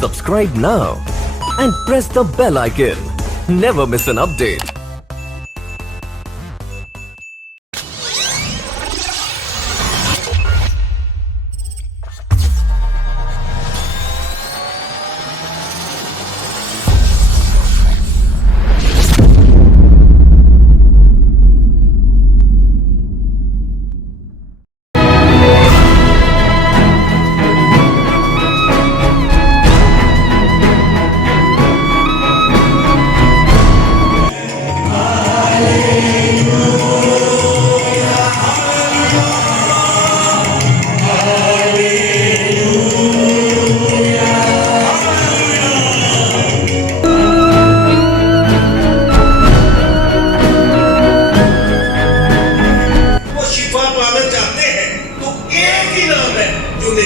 Subscribe now and press the bell icon. Never miss an update.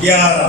11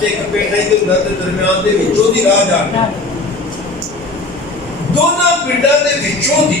ਤੇ ਇੱਕ ਪਿੰਡ ਇਧਰ ਹੁੰਦਾ ਤੇ ਦਰਮਿਆਨ ਦੇ ਵਿੱਚੋਂ ਦੀ ਰਾਹ ਜਾਂਦਾ। ਦੋਨਾਂ ਪਿੰਡਾਂ ਦੇ ਵਿੱਚੋਂ ਦੀ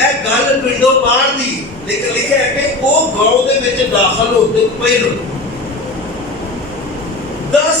ਇਹ ਗੱਲ ਪਿੰਡੋਂ ਬਾਹਰ ਦੀ, ਲੇਕਿਨ ਲਿਖਿਆ ਹੈ ਕਿ ਉਹ گاؤں ਦੇ ਵਿੱਚ ਦਾਖਲ ਹੋਤੇ ਪਹਿਲੋਂ 10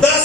10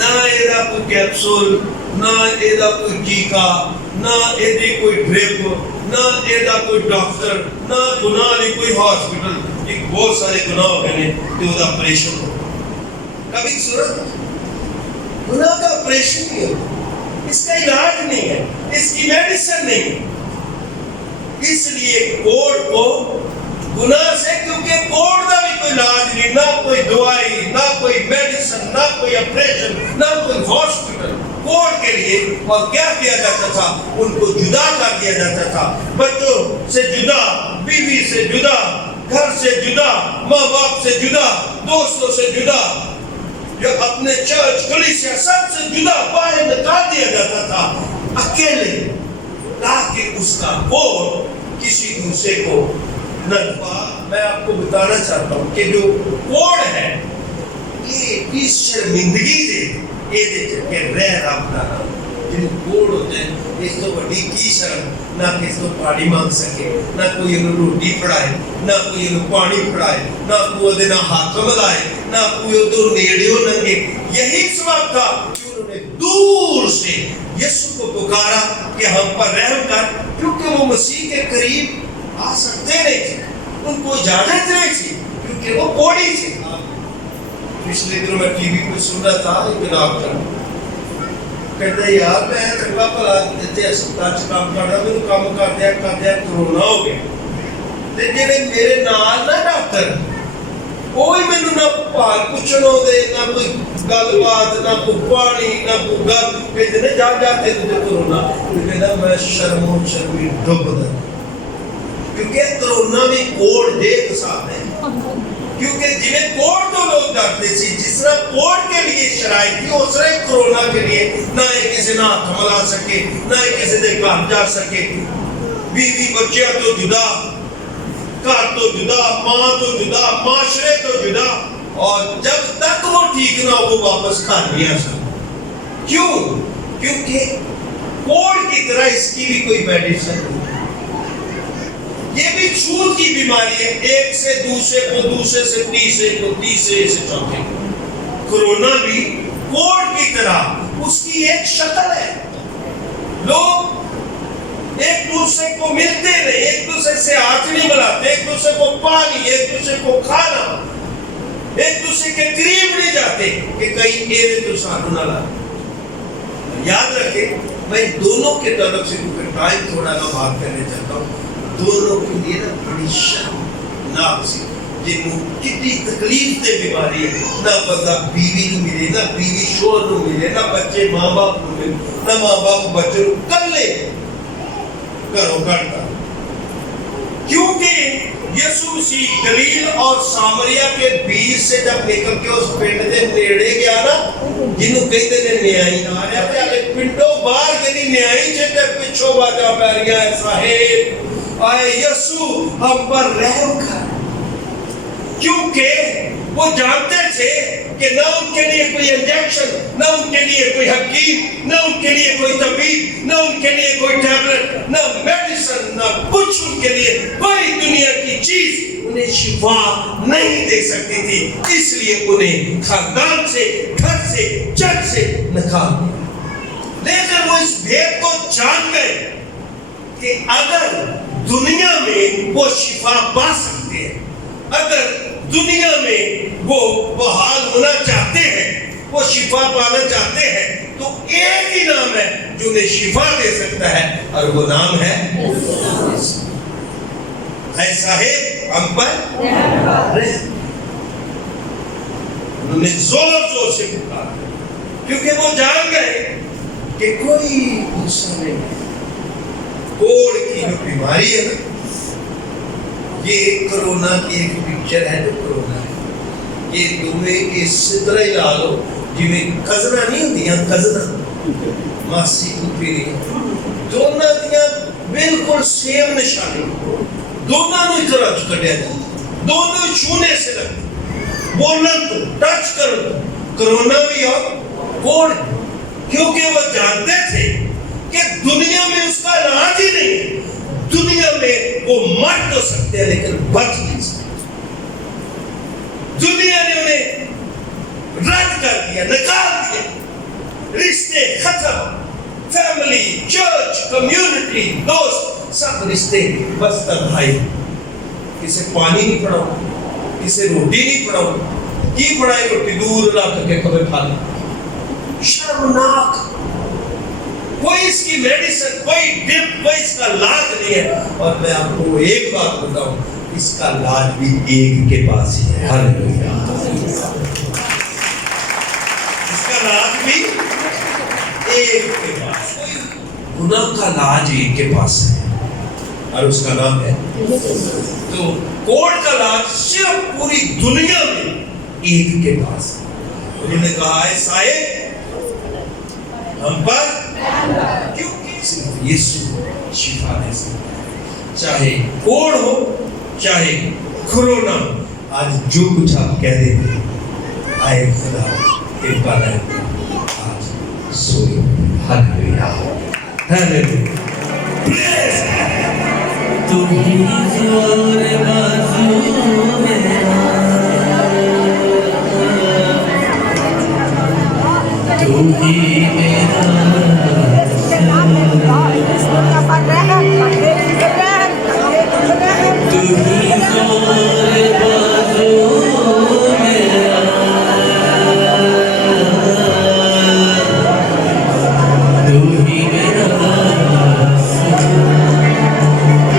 نہ ایدا کوئی کیپسول، نہ ایدا کوئی ٹیکا، نہ ایدی کوئی ڈرپ، نہ ایدا کوئی ڈاکٹر، نہ گناہ نہیں کوئی ہاسپٹل. ایک بہت سارے گناہ ہو گئے ہیں کہ وہ آپریشن ہو. کبھی صورت گناہ کا آپریشن نہیں ہوتا، اس کا علاج نہیں ہے، اس کی میڈیسن نہیں ہے. اس لیے کوڑ کو گناہ سے، کیونکہ کوڑ کا بھی کوئی علاج نہیں، نہ کوئی دوائی، نہ کوئی میڈیسن، نہ کوئی آپریشن، نہ کوئی ہاسپٹل. کوڑ کے لیے اور کیا کیا جاتا تھا؟ ان کو جدا کر دیا جاتا تھا. بچوں سے جدا، بیوی سے جدا، گھر سے جدا، ماں باپ سے جدا، دوستوں سے جدا، جو اپنے چرچ کلیسیا سب سے جدا باہر نکال دیا جاتا تھا اکیلے، تاکہ اس کا کوڑ کسی دوسرے کو نہ پا. میں آپ کو بتانا چاہتا ہوں کہ جو کوڑ ہے یہ اس شرمندگی دے یہ دے چکے رہ رابطہ نہ جن کوڑ ہوتے ہیں. اس تو بڑی کی شرم نہ کس تو پانی مانگ سکے، نہ کوئی انہوں روٹی پڑھائے، نہ کوئی انہوں پانی پڑھائے، نہ کوئی ادھے نہ ہاتھ ملائے، نہ کوئی ادھو نیڑیوں ننگے. یہی سبب تھا کہ انہوں نے دور سے یسوع کو پکارا کہ ہم پر رحم کر، کیونکہ وہ مسیح کے قریب آ سکتے نہیں تھے، ان کو اجازت نہیں تھی، کیونکہ وہ کوڑی تھے. پچھلے دنوں میں ٹی وی پہ سن رہا تھا ایک ڈاکٹر کہتا ہے یار میں چنگا بھلا دیتے ہسپتال چ کام کرنا، میرے کام کردیا کرونا ہو گیا. جڑے میرے نال نہ ڈاکٹر کوئی مینوں نہ پال پوچھن دے، نہ کوئی گل بات، نہ کوئی پانی، نہ کوئی گل کہ جا تے کرونا. کہنا میں شرم و شرمی ڈب گیا، کیونکہ کرونا بھی کوڑ دے ساتھ ہے. کیونکہ جنہیں کوڑ تو لوگ ڈرتے سی، جس طرح کوڑ کے لیے شرائط تھی اس طرح کرونا کے لیے نہ ایک کسی نہ ہاتھ ملا سکے، نہ ایک کسی دے گھر جا سکے. بیوی بچیاں تو جدا، گھر تو جدا، ماں تو جدا، معاشرے تو جدا، اور جب تک وہ ٹھیک نہ ہو وہ واپس گھر بھی آ سکے. کیوں؟ کیونکہ کوڑ کی طرح اس کی بھی کوئی میڈیسن نہیں. یہ بھی چھوت کی بیماری ہے، ایک سے دوسرے کو، دوسرے سے تیسرے کو، تیسرے سے چوتھے کو. کرونا بھی کوڑ کی طرح اس کی ایک شکل ہے. لوگ ایک دوسرے کو ملتے نہیں، ایک دوسرے سے ہاتھ نہیں ملاتے، ایک دوسرے کو پانی، ایک دوسرے کو کھانا، ایک دوسرے کے قریب نہیں جاتے کہ کہیں ایرے تو سانو نہ لائے. یاد رکھیں میں دونوں کے طرف سے کیونکہ ٹائم تھوڑا نہ بات کرنے چاہتا ہوں. دونوں کے لیے نا بڑی شرمناک سی جنہوں کتنی تکلیف دے بیماری ہے. نہ بندہ بیوی نو ملے، نہ بیوی شوہر نو ملے، نہ بچے ماں باپ نو ملے، نہ ماں باپ بچے نو کلے گھروں کٹتا. کیونکہ یسوع مسیح گلیل اور سامریا کے بیچ سے جب نکل کے اس پنڈ دے نیڑے گیا نا جنہوں کہتے ہیں نیائی آ رہا تھا پنڈوں باہر یعنی نیائی چھتے پچھو باجا پیریا ہے صاحب آئے یسوع ہم پر رحم کر. کیونکہ وہ جانتے تھے کہ نہ ان کے لیے کوئی انجیکشن، نہ ان کے لیے کوئی حکیم، نہ ان کے لیے کوئی طبیب، نہ ان کے لیے کوئی ٹیبلٹ، نہ میڈیسن، نہ کچھ ان کے لیے کوئی دنیا کی چیز انہیں شفا نہیں دے سکتی تھی. اس لیے انہیں خاندان سے، گھر سے، چرچ سے نکال دیا. لیکن وہ اس بھید کو جان گئے کہ اگر دنیا میں وہ شفا پا سکتے ہیں، اگر دنیا میں وہ بحال ہونا چاہتے ہیں، وہ شفا پانا چاہتے ہیں، تو ایک ہی نام ہے جو انہیں شفا دے سکتا ہے اور وہ نام ہے اے صاحب ہم پر رحم. انہوں نے زور زور سے پکارا کیونکہ وہ جان گئے کہ کوئی دوسرا نہیں ہے. کوڑ کی جو بیماری ہے نا یہ کرونا کی ایک پکچر ہے. جو کرونا ہے یہ تمہیں اس طرح ہی لا لو جویں کزنا نہیں ہوندیاں، کزنا ماسی پھوپھی دونوں دیاں بالکل سیم نشانی، دونوں نوں اس طرح کٹیا جاتا، دونوں چھونے سے لگتے، بولن تو ٹچ کرو تو. کرونا بھی اور کوڑ، کیونکہ وہ جانتے تھے کہ دنیا میں اس کا علاج ہی نہیں ہے. دنیا میں وہ مر تو سکتے ہیں لیکن بچ نہیں سکتے. دنیا نے انہیں رد کر دیا، نکال دیا. رشتے ختم, فیملی, چرچ, کمیونٹی, دوست, سب رشتے بس تنہائی. کسے پانی نہیں پڑاؤ, کسے روٹی نہیں پڑاؤ, کی پڑھائی روٹی دور لا کے کبھی کھا لیں. شرمناک. کوئی اس کی میڈیسن, کوئی ڈپ, کوئی اس کا علاج نہیں ہے. اور میں آپ کو ایک بات بتاؤں, اس کا علاج بھی ایک کے پاس ہی ہے. ہاللیلویا. اس کا علاج بھی ایک کے پاس. گناہ کا علاج ایک کے پاس ہے اور اس کا نام ہے. تو کوڑ کا علاج صرف پوری دنیا میں ایک کے پاس ہے. انہوں نے کہا ہے صاحب ہم پر, کیونکہ صرف یسوع شفا دے سکتا ہے. چاہے کوڑ ہو, چاہے کرونا. آج جو کچھ آپ کہہ دیتے آئے خدا کے پر ہے, آج سوئی. ہاللیلویا, ہاللیلویا. تو ہی زور بازو میرا, تو ہی میرا, تو ہی زور بازو میرا, تو ہی میرا